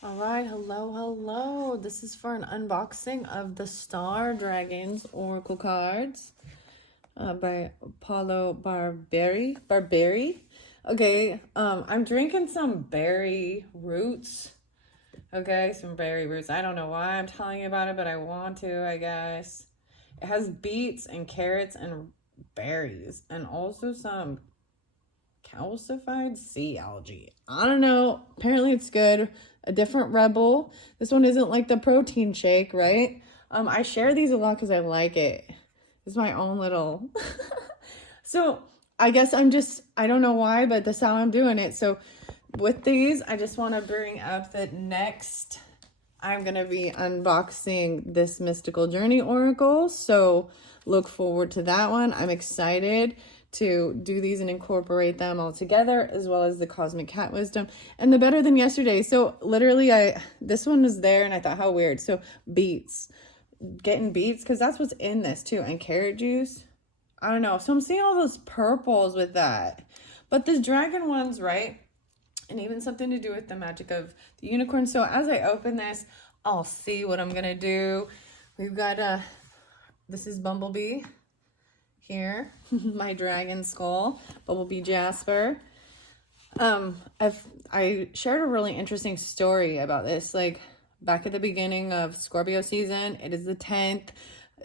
All right, hello. This is for an unboxing of the Star Dragons Oracle cards by Paulo Barberi. Okay, I'm drinking some berry roots. Okay, some berry roots. I don't know why I'm telling you about it, but I want to, I guess. It has beets and carrots and berries, and also some calcified sea algae. I don't know. Apparently it's good. A different Rebel. This one isn't like the protein shake, right? I share these a lot because I like it. It's my own little. So I guess I don't know why, but that's how I'm doing it. So with these, I just want to bring up that next I'm going to be unboxing this Mystical Journey Oracle. So look forward to that one. I'm excited to do these and incorporate them all together, as well as the Cosmic Cat Wisdom and the Better Than Yesterday. So literally this one was there and I thought, how weird. So beets, getting beets, because that's what's in this too, and carrot juice. I don't know. So I'm seeing all those purples with that. But this dragon one's right. And even something to do with the magic of the unicorn. So as I open this, I'll see what I'm going to do. We've got, this is Bumblebee here. My dragon skull. Bumblebee Jasper. I shared a really interesting story about this. Like, back at the beginning of Scorpio season, it is the 10th.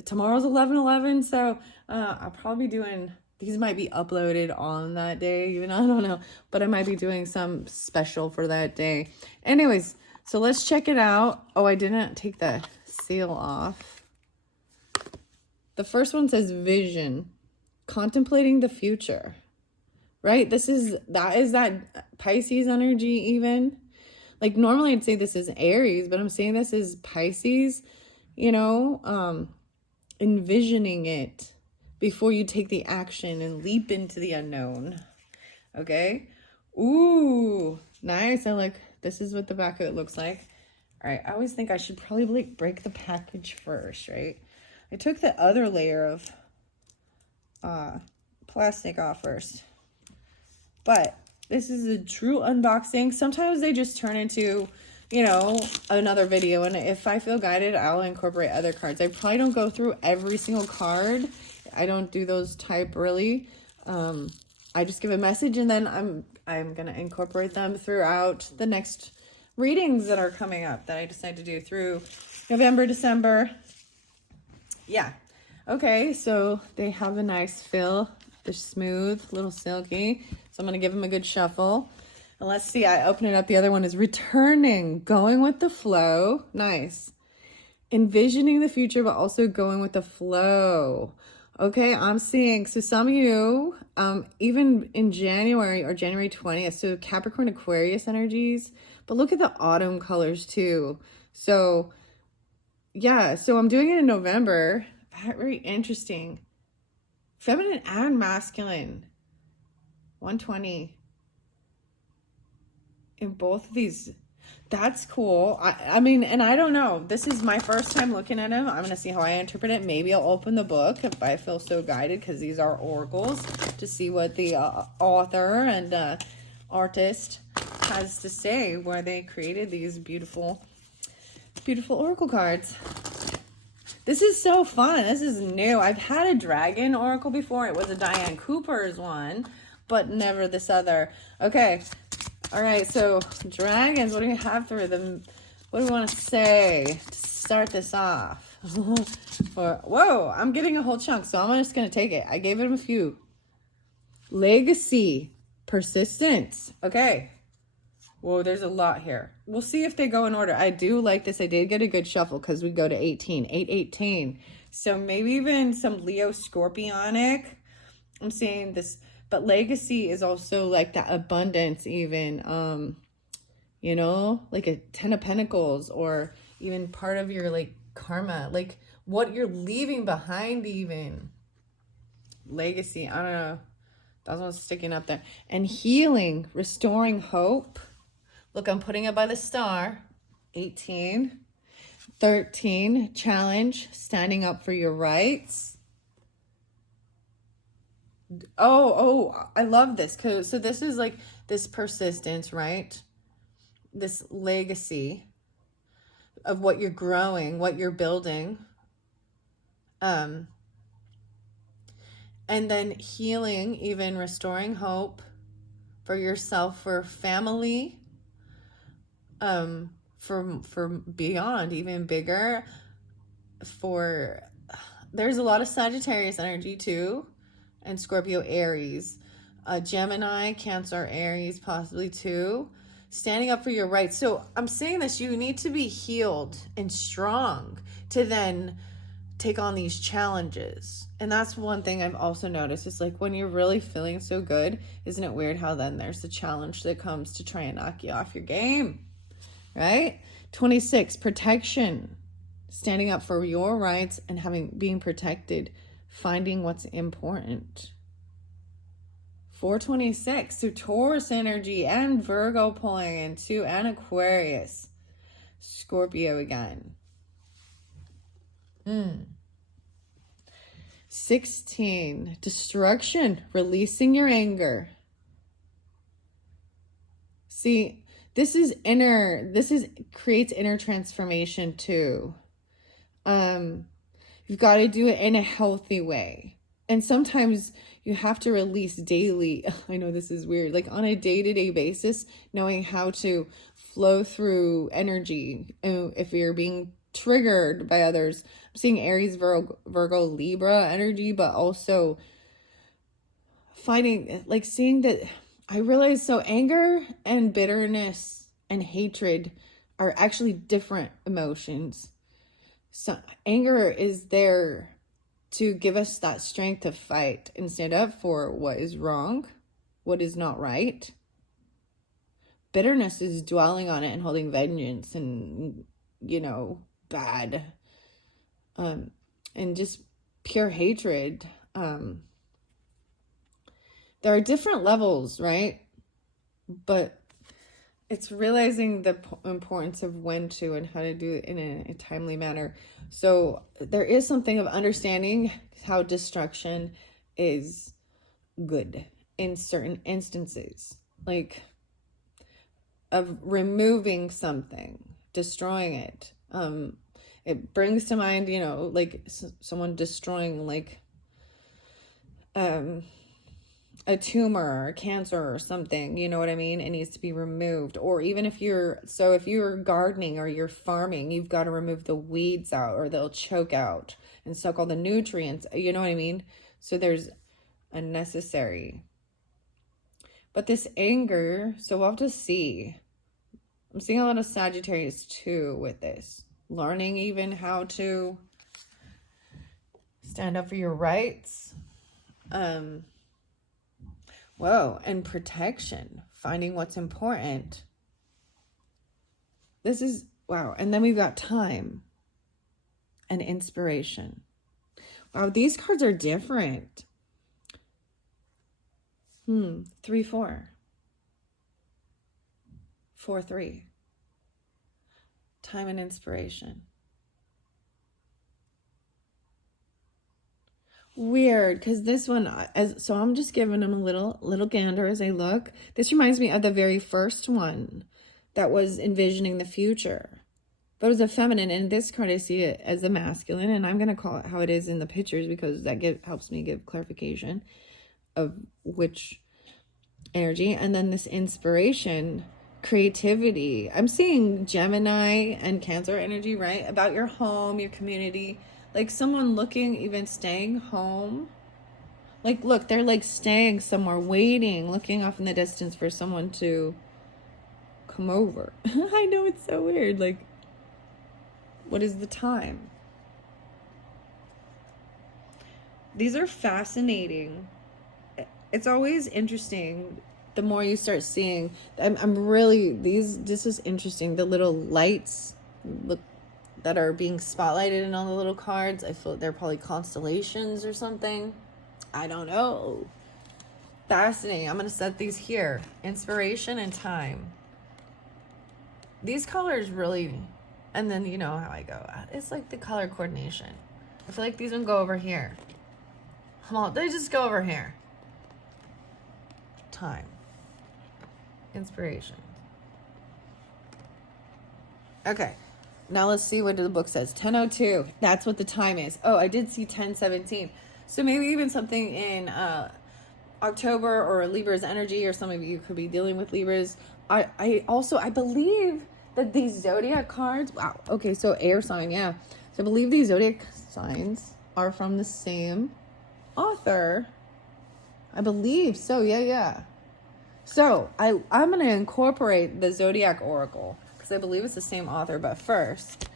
Tomorrow's 11/11, so I'll probably be doing, these might be uploaded on that day, even, I don't know, but I might be doing some special for that day. Anyways, so let's check it out. Oh, I didn't take the seal off. The first one says vision, contemplating the future, right? That is that Pisces energy even. Like normally I'd say this is Aries, but I'm saying this is Pisces, envisioning it before you take the action and leap into the unknown. Okay. Ooh, nice. This is what the back of it looks like. All right. I always think I should probably break the package first, right? I took the other layer of plastic off first. But this is a true unboxing. Sometimes they just turn into, another video. And if I feel guided, I'll incorporate other cards. I probably don't go through every single card. I don't do those type really. I just give a message and then I'm going to incorporate them throughout the next readings that are coming up that I decide to do through November, December. Yeah. Okay, so they have a nice fill. They're smooth, a little silky. So I'm going to give them a good shuffle. And let's see, I open it up. The other one is returning, going with the flow. Nice. Envisioning the future, but also going with the flow. Okay, I'm seeing, so some of you, even in January or January 20th, so Capricorn Aquarius energies, but look at the autumn colors too. So yeah, so I'm doing it in November. Very interesting. Feminine and masculine. 120 in both of these. That's cool. I mean, and I don't know. This is my first time looking at them. I'm going to see how I interpret it. Maybe I'll open the book if I feel so guided, because these are oracles, to see what the author and artist has to say, where they created these beautiful, beautiful oracle cards. This is so fun. This is new. I've had a dragon oracle before. It was a Diane Cooper's one, but never this other. Okay. All right. So dragons, what do we have for them? What do we want to say to start this off? Whoa, I'm getting a whole chunk, so I'm just going to take it. I gave him a few. Legacy, persistence. Okay. Whoa, there's a lot here. We'll see if they go in order. I do like this. I did get a good shuffle because we go to 18. 818. So maybe even some Leo Scorpionic. I'm seeing this. But legacy is also like that abundance even. Like a 10 of Pentacles, or even part of your like karma. Like what you're leaving behind even. Legacy. I don't know. That's what's sticking up there. And healing. Restoring hope. Look, I'm putting it by the star. 18. 13. Challenge. Standing up for your rights. Oh, I love this. So this is like this persistence, right? this legacy of what you're growing, what you're building. And then healing, even restoring hope for yourself, for family, for beyond, even bigger. There's a lot of Sagittarius energy too, and Scorpio, Aries, Gemini, Cancer, Aries, possibly too. Standing up for your rights. So I'm saying this, you need to be healed and strong to then take on these challenges. And that's one thing I've also noticed. It's like when you're really feeling so good, isn't it weird how then there's the challenge that comes to try and knock you off your game, right? 26, protection, standing up for your rights and being protected, finding what's important. 426, so Taurus energy and Virgo pulling into, and Aquarius, Scorpio again. 16, destruction, releasing your anger. See, this creates inner transformation too. You've got to do it in a healthy way. And sometimes you have to release daily. I know this is weird, like on a day-to-day basis, knowing how to flow through energy. If you're being triggered by others, I'm seeing Aries, Virgo, Libra energy, but also seeing that I realize, so anger and bitterness and hatred are actually different emotions. So anger is there to give us that strength to fight and stand up for what is wrong, what is not right. Bitterness is dwelling on it and holding vengeance and, bad. And just pure hatred. There are different levels, right? But it's realizing the importance of when to and how to do it in a timely manner. So there is something of understanding how destruction is good in certain instances, like of removing something, destroying it. It brings to mind, someone destroying a tumor or cancer or something, you know what I mean? It needs to be removed. Or even if you're gardening or you're farming, you've got to remove the weeds out or they'll choke out and suck all the nutrients, you know what I mean? So there's a necessary. But this anger, so we'll have to see. I'm seeing a lot of Sagittarius too with this. Learning even how to stand up for your rights. And protection, finding what's important. This is, wow. And then we've got time and inspiration. Wow, these cards are different. 3, 4. 4, 3. Time and inspiration. Weird, because this one, so I'm just giving them a little gander as I look. This reminds me of the very first one that was envisioning the future, but it was a feminine. And this card, I see it as a masculine, and I'm gonna call it how it is in the pictures because that helps me give clarification of which energy. And then this inspiration, creativity. I'm seeing Gemini and Cancer energy, right? About your home, your community. Like someone looking, even staying home. Like, look, they're like staying somewhere, waiting, looking off in the distance for someone to come over. I know, it's so weird. Like, what is the time? These are fascinating. It's always interesting. The more you start seeing, this is interesting. The little lights, look, that are being spotlighted in all the little cards. I feel they're probably constellations or something. I don't know. Fascinating. I'm going to set these here. Inspiration and time. These colors really, and then you know how I go. It's like the color coordination. I feel like these ones go over here. They just go over here. Time. Inspiration. Okay. Now let's see what the book says. 10:02. That's what the time is. Oh, I did see 10:17. So maybe even something in October or Libra's energy, or some of you could be dealing with Libras. I believe that these zodiac cards. Wow. Okay, so air sign, yeah. So I believe these zodiac signs are from the same author. I believe so. Yeah. So I'm gonna incorporate the zodiac oracle because I believe it's the same author. But first,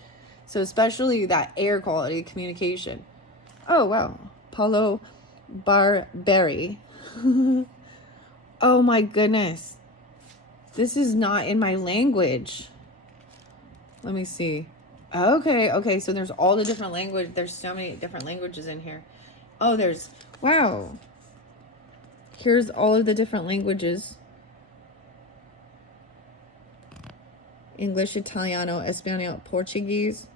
so especially that air quality communication. Oh wow, Paulo Barberi. Oh my goodness, this is not in my language. Let me see. Okay, so there's all the different language. There's so many different languages in here. Oh, wow. Here's all of the different languages. English, Italiano, Espanol, Portuguese.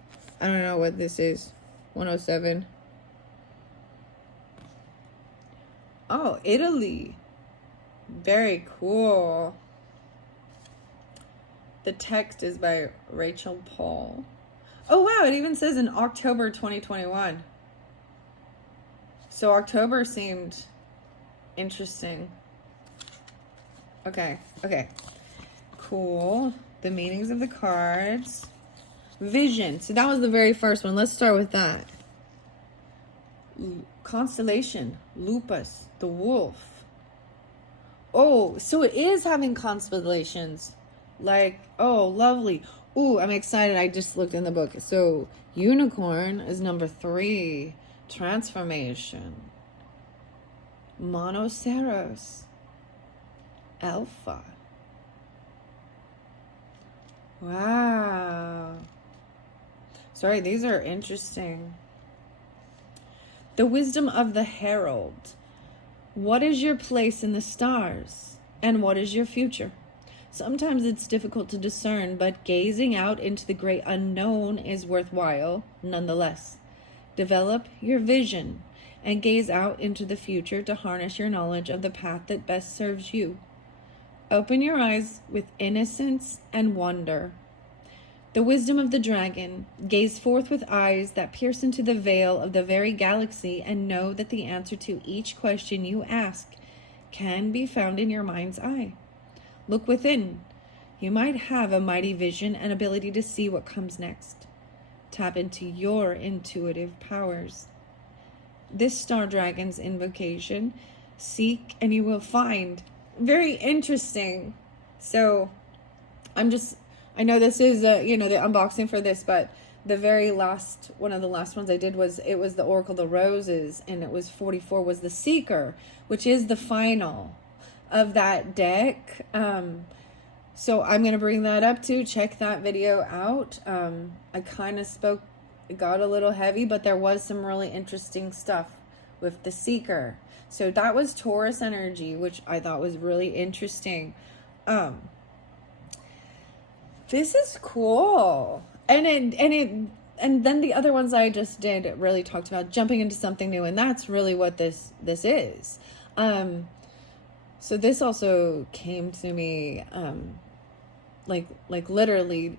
I don't know what this is. 107. Oh, Italy. Very cool. The text is by Rachel Paul. Oh, wow. It even says in October 2021. So October seemed interesting. Okay. Cool. The meanings of the cards. Vision. So that was the very first one. Let's start with that. Constellation. Lupus. The wolf. Oh, so it is having constellations. Like, oh, lovely. Ooh, I'm excited. I just looked in the book. So unicorn is number 3. Transformation. Monoceros. Alpha. Wow. Sorry, these are interesting. The wisdom of the herald. What is your place in the stars? And what is your future? Sometimes it's difficult to discern, but gazing out into the great unknown is worthwhile nonetheless. Develop your vision and gaze out into the future to harness your knowledge of the path that best serves you. Open your eyes with innocence and wonder. The wisdom of the dragon. Gaze forth with eyes that pierce into the veil of the very galaxy and know that the answer to each question you ask can be found in your mind's eye. Look within. You might have a mighty vision and ability to see what comes next. Tap into your intuitive powers. This star dragon's invocation. Seek and you will find. Very interesting. So I know this is the unboxing for this, but the very last one of the last ones I did was the Oracle of the Roses, and it was 44 was the Seeker, which is the final of that deck. So I'm gonna bring that up too. Check that video out. I kind of it got a little heavy, but there was some really interesting stuff with the Seeker. So that was Taurus energy, which I thought was really interesting. This is cool. And then the other ones I just did really talked about jumping into something new, and that's really what this is. So this also came to me like literally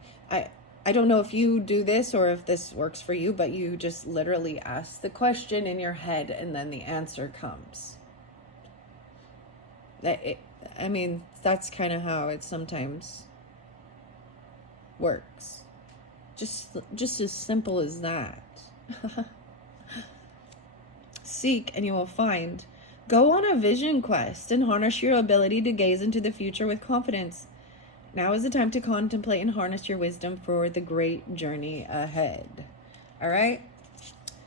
I don't know if you do this or if this works for you, but you just literally ask the question in your head and then the answer comes. I mean, that's kind of how it sometimes works. Just as simple as that. Seek and you will find. Go on a vision quest and harness your ability to gaze into the future with confidence. Now is the time to contemplate and harness your wisdom for the great journey ahead. All right?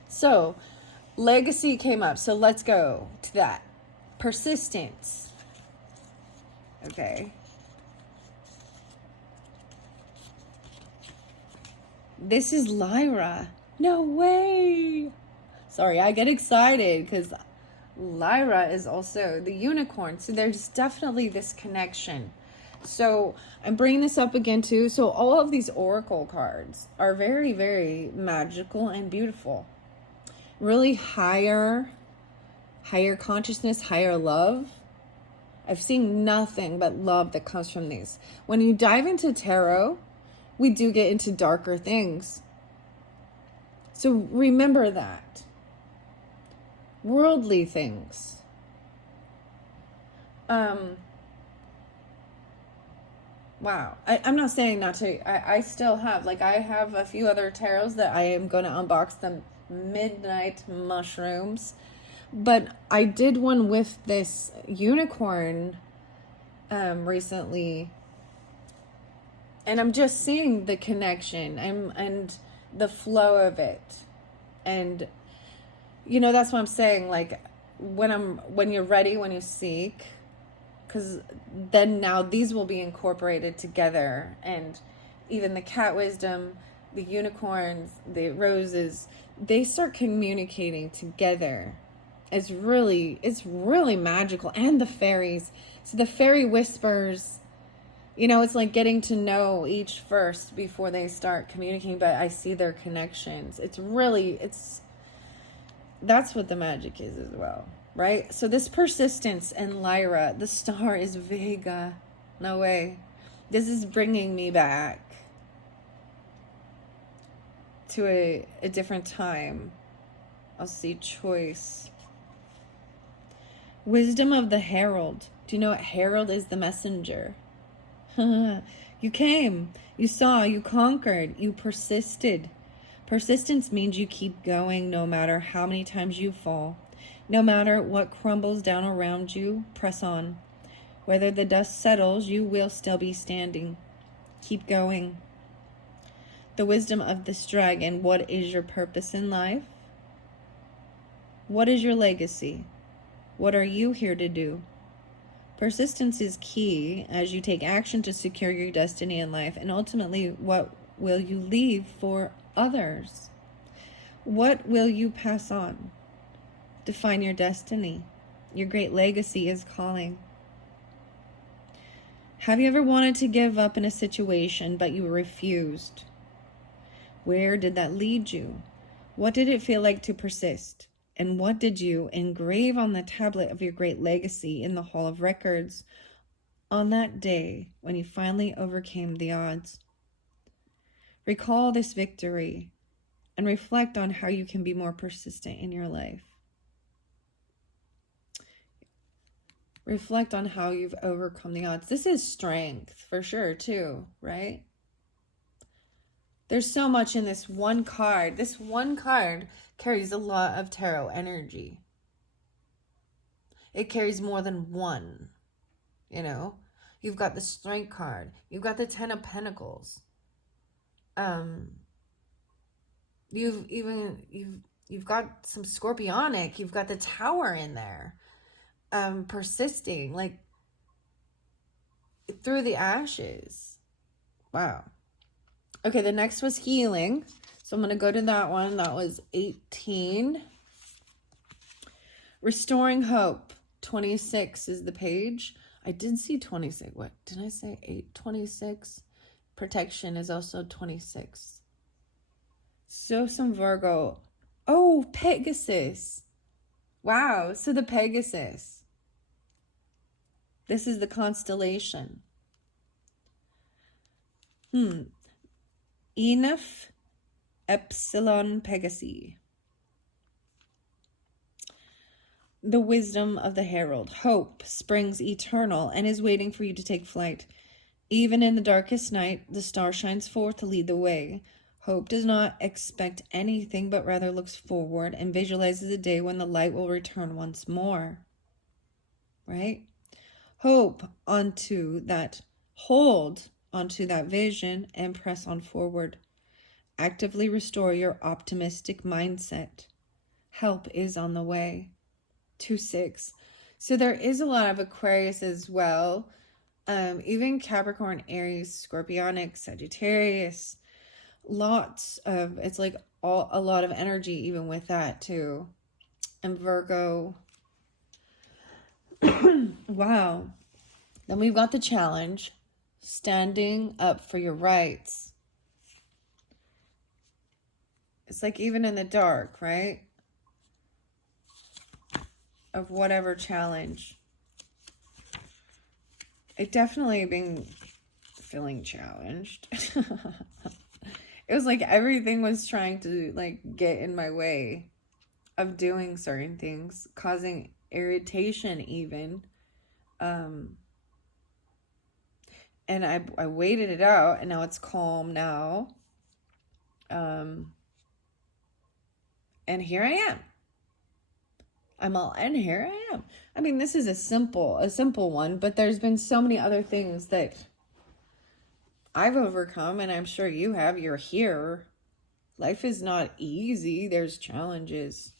So, legacy came up. So let's go to that. Persistence. Okay. This is Lyra. No way. Sorry, I get excited because Lyra is also the unicorn. So there's definitely this connection. So I'm bringing this up again too. So all of these oracle cards are very, very magical and beautiful. Really higher consciousness, higher love. I've seen nothing but love that comes from these. When you dive into tarot, we do get into darker things. So remember that. Worldly things. Wow. I'm not saying not to. I still have, like, I have a few other tarots that I am going to unbox them. Midnight Mushrooms. But I did one with this unicorn recently. And I'm just seeing the connection and the flow of it. And, you know, that's what I'm saying. Like, when you're ready, when you seek, because then now these will be incorporated together. And even the cat wisdom, the unicorns, the roses, they start communicating together. It's really magical. And the fairies. So the fairy whispers, you know, it's like getting to know each first before they start communicating, but I see their connections. That's what the magic is as well, right? So this persistence and Lyra, the star is Vega. No way. This is bringing me back to a different time. I'll see choice. Wisdom of the Herald. Do you know what Herald is? The messenger. You came, you saw, you conquered, you persisted. Persistence means you keep going no matter how many times you fall. No matter what crumbles down around you, press on. Whether the dust settles, you will still be standing. Keep going. The wisdom of this dragon. What is your purpose in life? What is your legacy? What are you here to do? Persistence is key as you take action to secure your destiny in life, and ultimately, what will you leave for others? What will you pass on? Define your destiny. Your great legacy is calling. Have you ever wanted to give up in a situation, but you refused? Where did that lead you? What did it feel like to persist? And what did you engrave on the tablet of your great legacy in the Hall of Records on that day when you finally overcame the odds? Recall this victory and reflect on how you can be more persistent in your life. Reflect on how you've overcome the odds. This is strength for sure too, right? There's so much in this one card. This one card carries a lot of tarot energy. It carries more than one, you know. You've got the Strength card. You've got the Ten of Pentacles. You've got some Scorpionic. You've got the Tower in there. Persisting, like through the ashes. Wow. Okay, the next was healing. So I'm going to go to that one. That was 18. Restoring hope. 26 is the page. I did see 26. What did I say? 826. Protection is also 26. So some Virgo. Oh, Pegasus. Wow. So the Pegasus. This is the constellation. Enaph Epsilon Pegasi. The wisdom of the herald. Hope springs eternal and is waiting for you to take flight. Even in the darkest night, the star shines forth to lead the way. Hope does not expect anything, but rather looks forward and visualizes a day when the light will return once more. Right? Hold onto that vision and press on forward. Actively restore your optimistic mindset. Help is on the way. 2-6. So there is a lot of Aquarius as well. Even Capricorn, Aries, Scorpionic, Sagittarius. Lots of, it's like a lot of energy even with that too. And Virgo. Wow. Then we've got the challenge. Standing up for your rights. It's like even in the dark, right? Of whatever challenge. It definitely being feeling challenged. It was like everything was trying to like get in my way of doing certain things, causing irritation even. And I waited it out, and now it's calm now. And here I am. And here I am. I mean, this is a simple one, but there's been so many other things that I've overcome, and I'm sure you have. You're here. Life is not easy. There's challenges.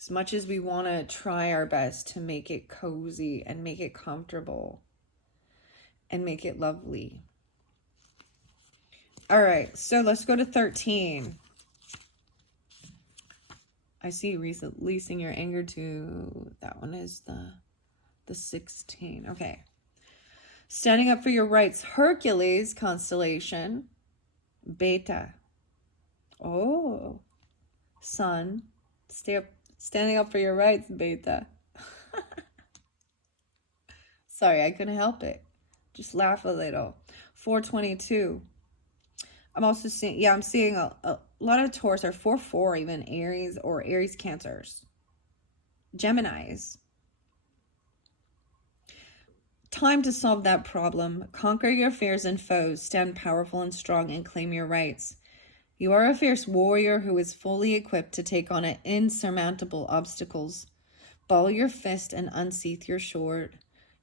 As much as we want to try our best to make it cozy and make it comfortable and make it lovely. All right, so let's go to 13. I see releasing your anger to, that one is the 16. Okay. Standing up for your rights, Hercules constellation, Beta. Oh, Sun, standing up for your rights, Beta. Sorry, I couldn't help it. Just laugh a little. 422. I'm also seeing, I'm seeing a lot of Taurus, or 4-4 even, Aries or Aries Cancers. Geminis. Time to solve that problem. Conquer your fears and foes. Stand powerful and strong and claim your rights. You are a fierce warrior who is fully equipped to take on insurmountable obstacles. Ball your fist and unsheath your sword.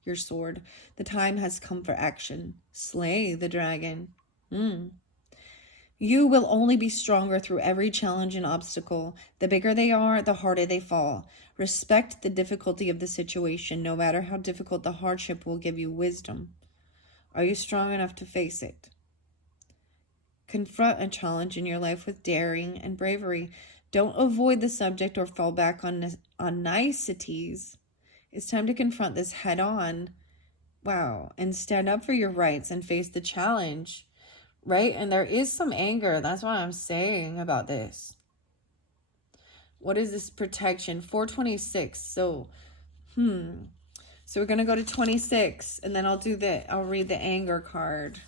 The time has come for action. Slay the dragon. You will only be stronger through every challenge and obstacle. The bigger they are, the harder they fall. Respect the difficulty of the situation. No matter how difficult the hardship will give you wisdom. Are you strong enough to face it? Confront a challenge in your life with daring and bravery. Don't avoid the subject or fall back on niceties. It's time to confront this head on. Wow. And stand up for your rights and face the challenge. Right? And there is some anger. That's what I'm saying about this. What is this protection? 426. So we're going to go to 26, and then I'll read the anger card.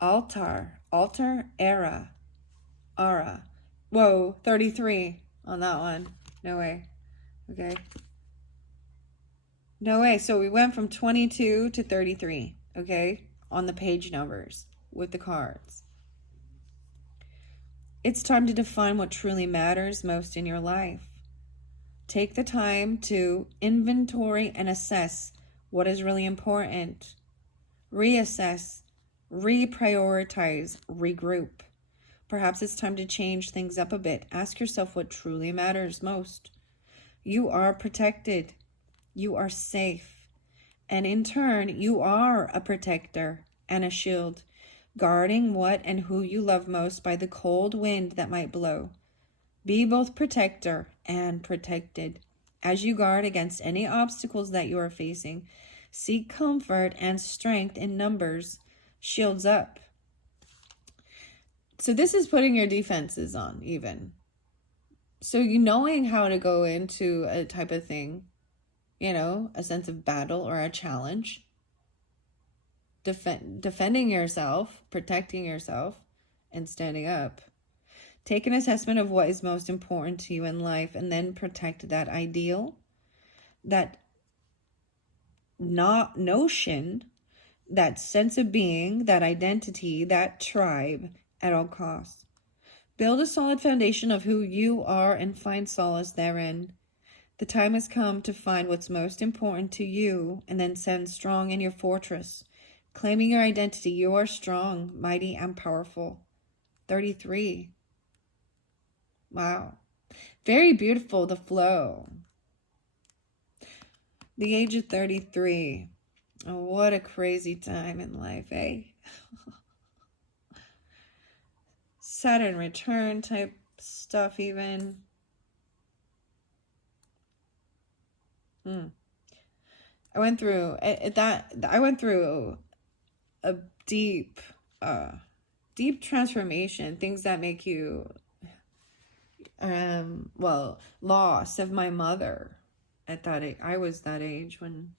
Altar, Ara. Whoa, 33 on that one. No way. Okay. No way. So we went from 22 to 33. Okay. On the page numbers with the cards. It's time to define what truly matters most in your life. Take the time to inventory and assess what is really important. Reassess, reprioritize, regroup. Perhaps it's time to change things up a bit. Ask yourself what truly matters most. You are protected. You are safe. And in turn, you are a protector and a shield, guarding what and who you love most by the cold wind that might blow. Be both protector and protected. As you guard against any obstacles that you are facing, seek comfort and strength in numbers. Shields up. So this is putting your defenses on even. So you knowing how to go into a type of thing, a sense of battle or a challenge, defending yourself, protecting yourself, and standing up. Take an assessment of what is most important to you in life, and then protect that ideal, that notion, that sense of being, that identity, that tribe at all costs. Build a solid foundation of who you are and find solace therein. The time has come to find what's most important to you and then stand strong in your fortress. Claiming your identity, you are strong, mighty, and powerful. 33. Wow. Very beautiful, the flow. The age of 33. Oh, what a crazy time in life, eh? Saturn return type stuff even. I went through a deep transformation, things that make you loss of my mother at that age. I was that age when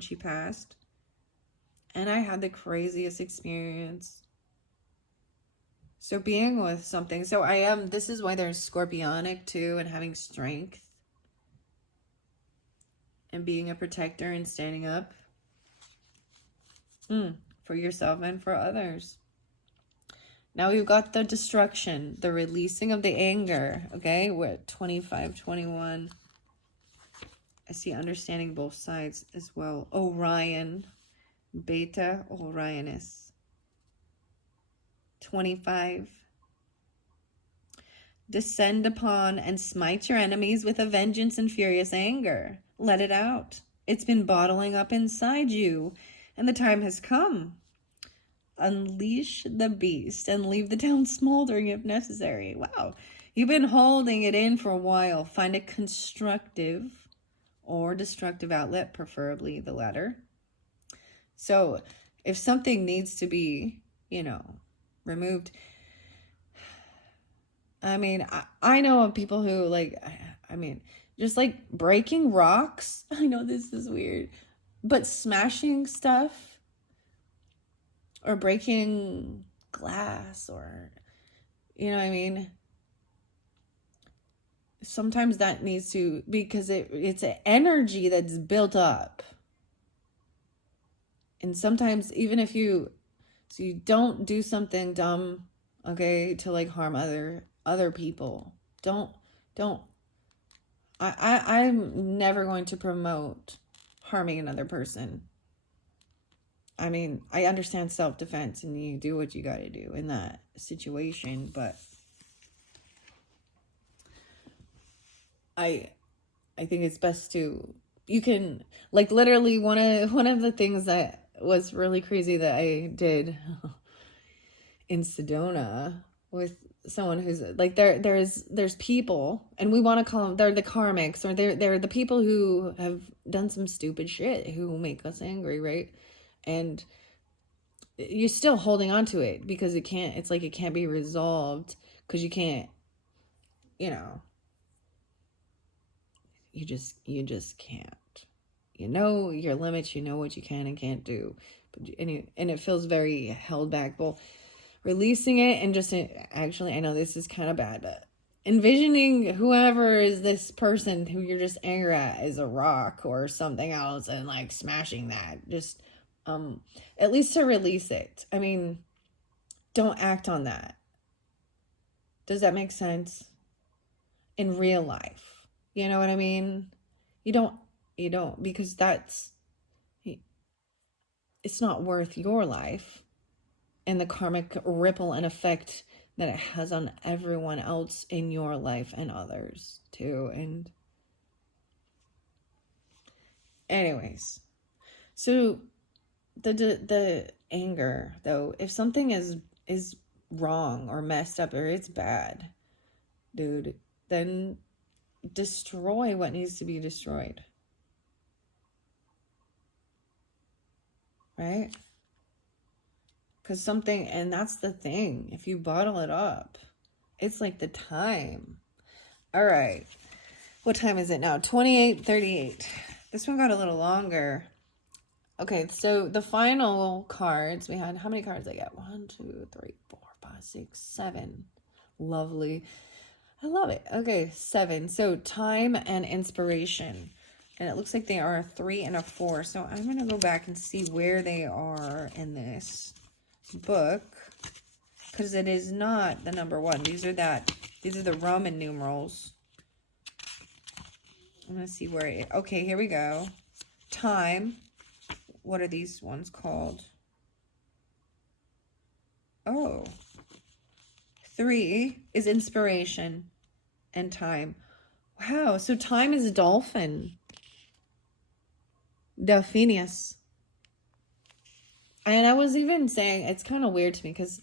she passed. And I had the craziest experience. So being with something, so I am, this is why there's scorpionic too, and having strength and being a protector and standing up for yourself and for others. Now we've got the destruction, the releasing of the anger. Okay, we're at 25, 21. I see understanding both sides as well. Orion, Beta Orionis. 25. Descend upon and smite your enemies with a vengeance and furious anger. Let it out. It's been bottling up inside you, and the time has come. Unleash the beast and leave the town smoldering if necessary. Wow. You've been holding it in for a while. Find a constructive or destructive outlet, preferably the latter. So if something needs to be, removed, I mean, I know of people who just like breaking rocks. I know this is weird, but smashing stuff or breaking glass or, sometimes that needs to, because it's an energy that's built up. And sometimes even if you don't do something dumb, okay, to like harm other people. I'm never going to promote harming another person. I mean, I understand self-defense and you do what you got to do in that situation, but I think it's best to, you can, like, literally one of the things that was really crazy that I did in Sedona with someone who's like, there's people, and we want to call them, they're the karmics, or they're the people who have done some stupid shit who make us angry, right? And you're still holding on to it because it can't be resolved, because you can't, you just can't. You know your limits, you know what you can and can't do, and it feels very held back. Well, releasing it and just, actually, I know this is kind of bad, but envisioning whoever is this person who you're just angry at as a rock or something else, and like smashing that, just at least to release it. I mean, don't act on that. Does that make sense? In real life, you know what I mean? You don't, because it's not worth your life and the karmic ripple and effect that it has on everyone else in your life and others too. And anyways, so the anger, though, if something is wrong or messed up or it's bad, dude, then destroy what needs to be destroyed. Right? Because and that's the thing, if you bottle it up, it's like the time. All right. What time is it now? 28:38. This one got a little longer. Okay, so the final cards we had, how many cards I got? 1, 2, 3, 4, 5, 6, 7. Lovely. I love it. Okay, 7. So time and inspiration. And it looks like they are a 3 and a 4. So I'm going to go back and see where they are in this book, because it is not the number 1. These are the Roman numerals. I'm going to see where okay, here we go. Time. What are these ones called? Oh. 3 is inspiration and time. Wow, so time is dolphin. Delphinius. And I was even saying, it's kind of weird to me because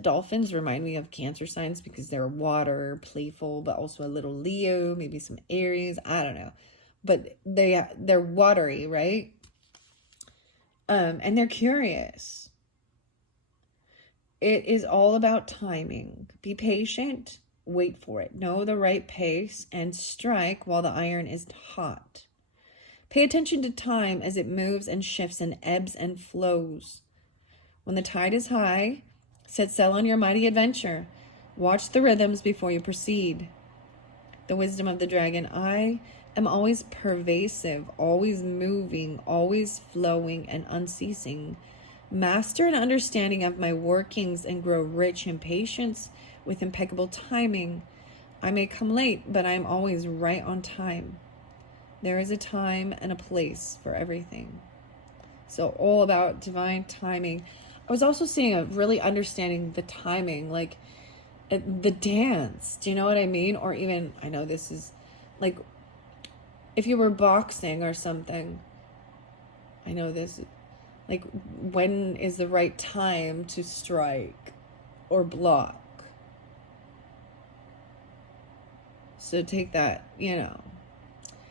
dolphins remind me of Cancer signs because they're water, playful, but also a little Leo, maybe some Aries, I don't know. But they're watery, right? And they're curious. It is all about timing. Be patient, wait for it. Know the right pace and strike while the iron is hot. Pay attention to time as it moves and shifts and ebbs and flows. When the tide is high, set sail on your mighty adventure. Watch the rhythms before you proceed. The wisdom of the dragon. I am always pervasive, always moving, always flowing and unceasing. Master an understanding of my workings and grow rich in patience with impeccable timing. I may come late, but I am always right on time. There is a time and a place for everything. So all about divine timing. I was also seeing a really understanding the timing, like the dance. Do you know what I mean? Or even, I know this is like, if you were boxing or something, I know this, like, when is the right time to strike or block? So take that, you know.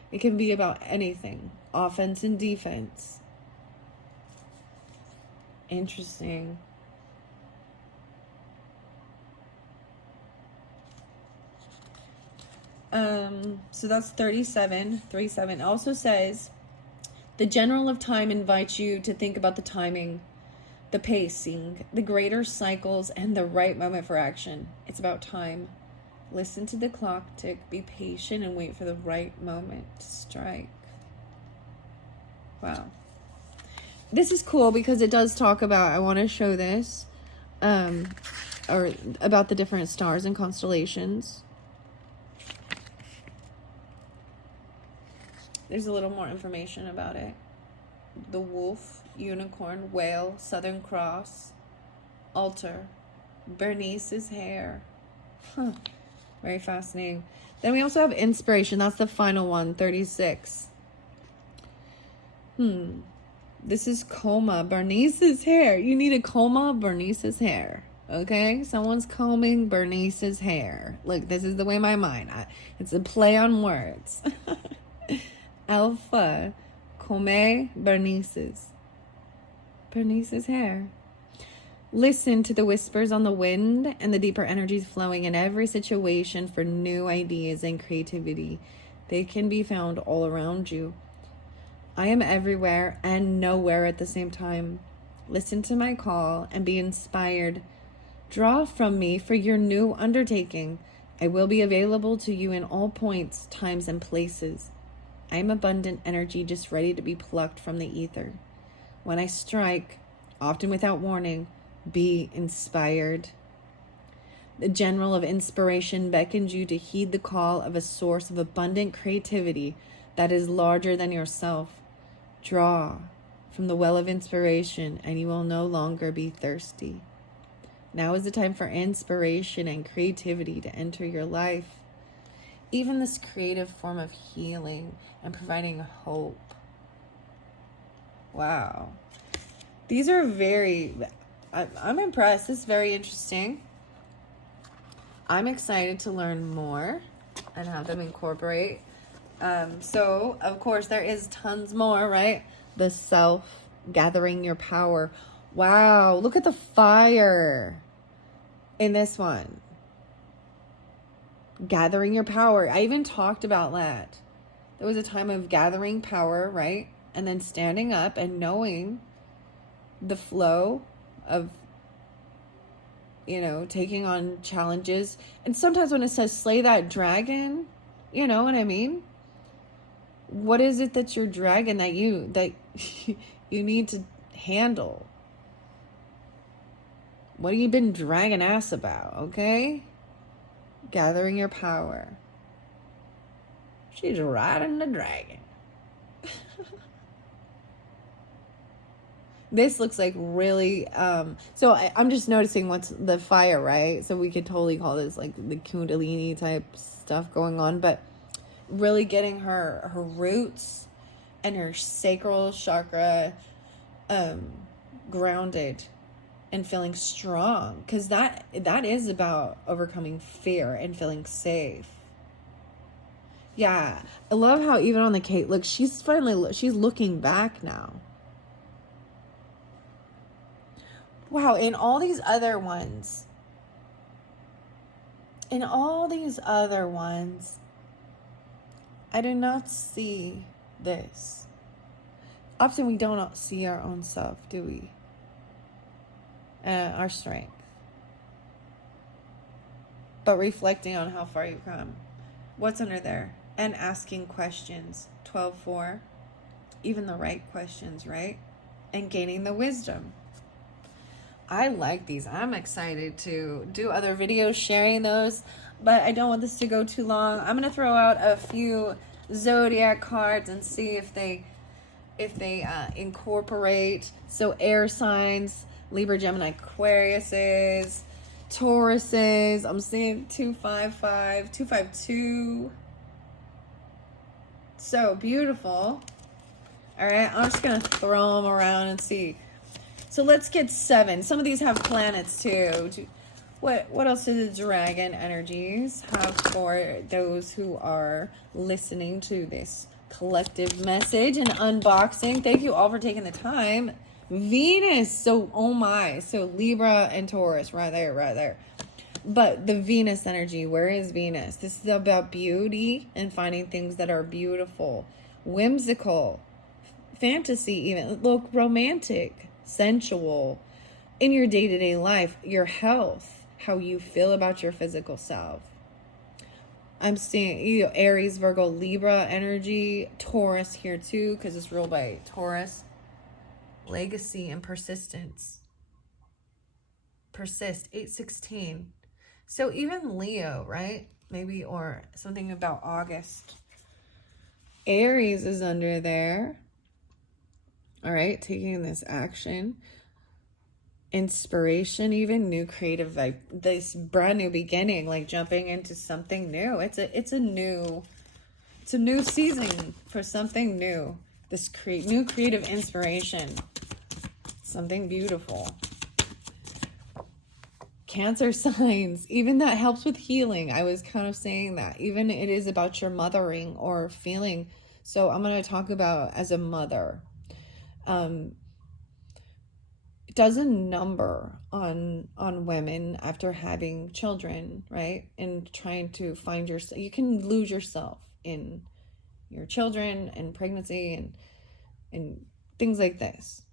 It can be about anything. Offense and defense. Interesting. So that's 37. 37 also says, the general of time invites you to think about the timing, the pacing, the greater cycles, and the right moment for action. It's about time. Listen to the clock tick, be patient, and wait for the right moment to strike. Wow. This is cool because it does talk about, I want to show this, or about the different stars and constellations. There's a little more information about it. The wolf, unicorn, whale, Southern Cross, altar, Bernice's hair. Huh. Very fascinating. Then we also have inspiration. That's the final one, 36. This is coma, Bernice's hair. You need a coma, Bernice's hair. Okay? Someone's combing Bernice's hair. Look, this is the way my mind. It's a play on words. Alpha, come Bernice's. Bernice's hair. Listen to the whispers on the wind and the deeper energies flowing in every situation for new ideas and creativity. They can be found all around you. I am everywhere and nowhere at the same time. Listen to my call and be inspired. Draw from me for your new undertaking. I will be available to you in all points, times, and places. I am abundant energy just ready to be plucked from the ether. When I strike, often without warning, be inspired. The general of inspiration beckons you to heed the call of a source of abundant creativity that is larger than yourself. Draw from the well of inspiration and you will no longer be thirsty. Now is the time for inspiration and creativity to enter your life. Even this creative form of healing and providing hope. Wow. These are I'm impressed. This is very interesting. I'm excited to learn more and have them incorporate. So, of course, there is tons more, right? The self, gathering your power. Wow, look at the fire in this one. Gathering your power. I even talked about that. There was a time of gathering power, right? And then standing up and knowing the flow of, taking on challenges. And sometimes when it says slay that dragon, you know what I mean? What is it that your dragon that you need to handle? What have you been dragging ass about, okay? Gathering your power. She's riding the dragon. This looks like really, so I'm just noticing what's the fire, right? So we could totally call this like the Kundalini type stuff going on, but really getting her roots and her sacral chakra grounded and feeling strong, because that is about overcoming fear and feeling safe. Yeah, I love how even on the Kate, look, she's looking back now. Wow, in all these other ones, I do not see this. often we don't see our own self, do we? Our strength. But reflecting on how far you've come. What's under there? And asking questions. 12-4. Even the right questions, right? And gaining the wisdom. I like these. I'm excited to do other videos sharing those, but I don't want this to go too long. I'm going to throw out a few zodiac cards and see if they incorporate. So air signs, Libra, Gemini, Aquariuses, Tauruses. I'm seeing 255, 252. So beautiful. All right, I'm just going to throw them around and see. So let's get 7. Some of these have planets too. What else do the dragon energies have for those who are listening to this collective message and unboxing? Thank you all for taking the time. Venus. So, oh my. So Libra and Taurus right there. But the Venus energy, where is Venus? This is about beauty and finding things that are beautiful, whimsical, fantasy, even look romantic, sensual in your day-to-day life, your health, how you feel about your physical self. I'm seeing Aries, Virgo, Libra energy, Taurus here too, because it's ruled by Taurus. Legacy and persistence. Persist, 8-16. So even Leo, right? Maybe, or something about August. Aries is under there. All right, taking this action. Inspiration, even new creative, like this brand new beginning, like jumping into something new. It's a new season for something new. This new creative inspiration. Something beautiful. Cancer signs, even that helps with healing. I was kind of saying that. Even it is about your mothering or feeling. So I'm going to talk about as a mother. It does a number on women after having children, right? And trying to find yourself. You can lose yourself in your children and pregnancy and things like this.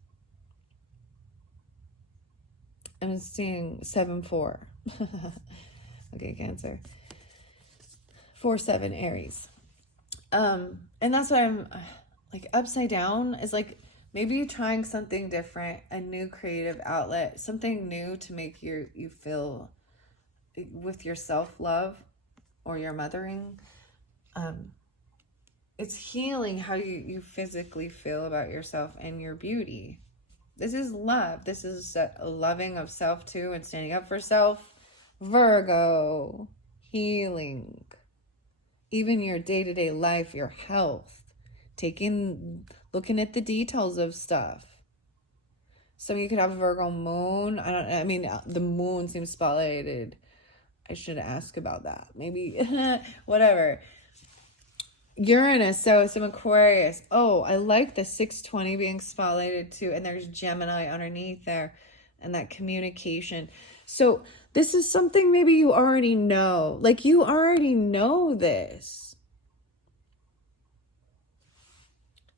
I'm seeing 7-4. Okay, Cancer. 4-7, Aries. And that's why I'm like upside down is like maybe trying something different, a new creative outlet, something new to make you feel with your self-love or your mothering. It's healing how you physically feel about yourself and your beauty. This is love. This is a loving of self too and standing up for self. Virgo, healing. Even your day-to-day life, your health. Looking at the details of stuff. Some of you could have a Virgo moon. The moon seems spotlighted. I should ask about that. Maybe, whatever. Uranus, so some Aquarius. Oh, I like the 620 being spotlighted too. And there's Gemini underneath there. And that communication. So this is something maybe you already know. Like you already know this.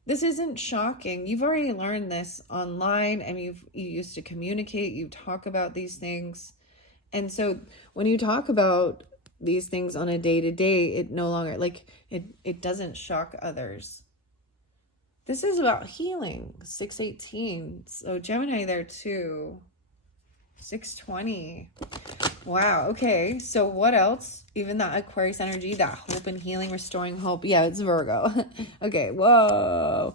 This isn't shocking. You've already learned this online and you used to communicate. You talk about these things. And so when you talk about these things on a day-to-day, it no longer, like, it doesn't shock others. This is about healing. 6-18. So Gemini there too. 6-20. Wow. Okay. So what else? Even that Aquarius energy, that hope and healing, restoring hope. Yeah, it's Virgo. Okay. Whoa.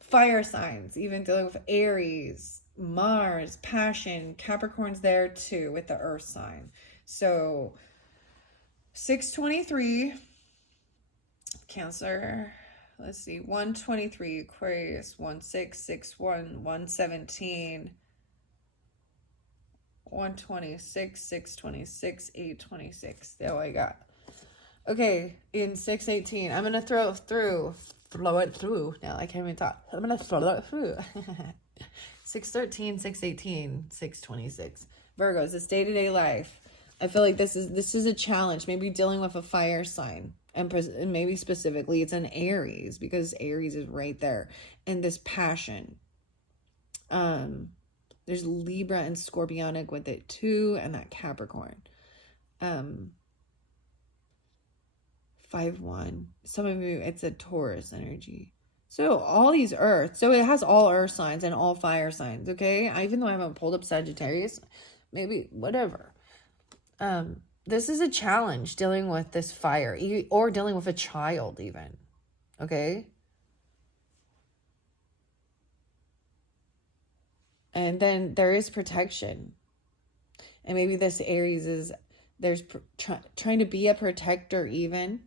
Fire signs, even dealing with Aries, Mars, passion. Capricorn's there too with the earth sign. So 6-23. Cancer. Let's see. 1-23. Aquarius. 1-6. 6-1. 1-17. 126, 626, 826. There I got. Okay, in 618, I'm gonna flow it through. Now I can't even talk. I'm gonna flow it through. 613, 618, 626. Virgos, it's day-to-day life. I feel like this is a challenge. Maybe dealing with a fire sign. And maybe specifically it's an Aries, because Aries is right there. And this passion. There's Libra and Scorpionic with it too, and that Capricorn. 5-1. Some of you, it's a Taurus energy. So all these earth. So it has all earth signs and all fire signs, okay? Even though I haven't pulled up Sagittarius, maybe whatever. This is a challenge, dealing with this fire, or dealing with a child even, okay? And then there is protection. And maybe this Aries is, there's trying to be a protector even.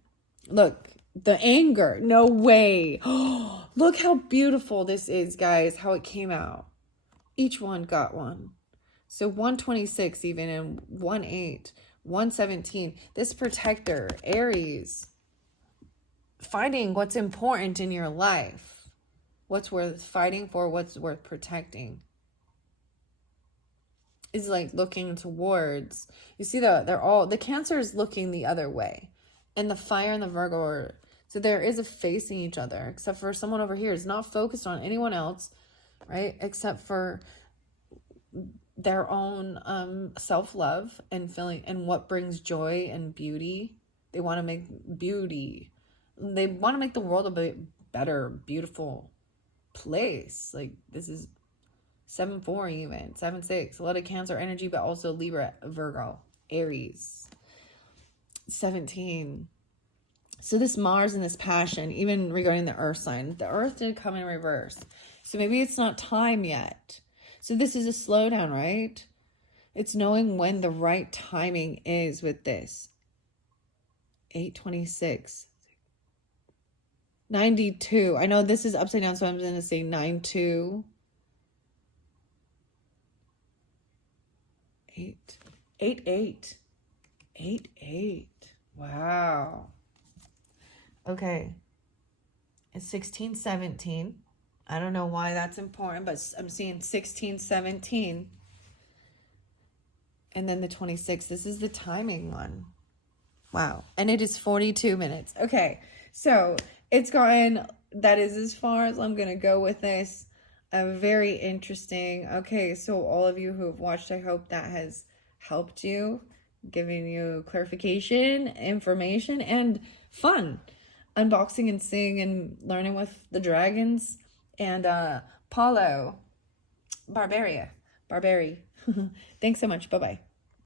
Look, the anger. No way. Look how beautiful this is, guys, how it came out. Each one got one. So 126 even, and 1-8, 117. This protector, Aries, finding what's important in your life. What's worth fighting for, what's worth protecting. Is like looking towards, you see the Cancer is looking the other way, and the fire and the Virgo are, so there is a facing each other, except for someone over here is not focused on anyone else, right? Except for their own self-love and feeling, and what brings joy and beauty. They want to make beauty. They want to make the world a bit better, beautiful place. Like this is 7-4 even, 7-6, a lot of Cancer energy, but also Libra, Virgo, Aries. 17. So this Mars and this passion, even regarding the earth sign, the earth did come in reverse. So maybe it's not time yet. So this is a slowdown, right? It's knowing when the right timing is with this. 826. 92. I know this is upside down, so I'm going to say 92. 8. 8. Wow. Okay. It's 16, 17. I don't know why that's important, but I'm seeing 16, 17. And then the 26. This is the timing one. Wow. And it is 42 minutes. Okay. So it's gotten, that is as far as I'm going to go with this. Very interesting. Okay. So all of you who have watched, I hope that has helped you, giving you clarification, information, and fun. Unboxing and seeing and learning with the dragons and Paulo Barberi. Thanks so much. Bye-bye.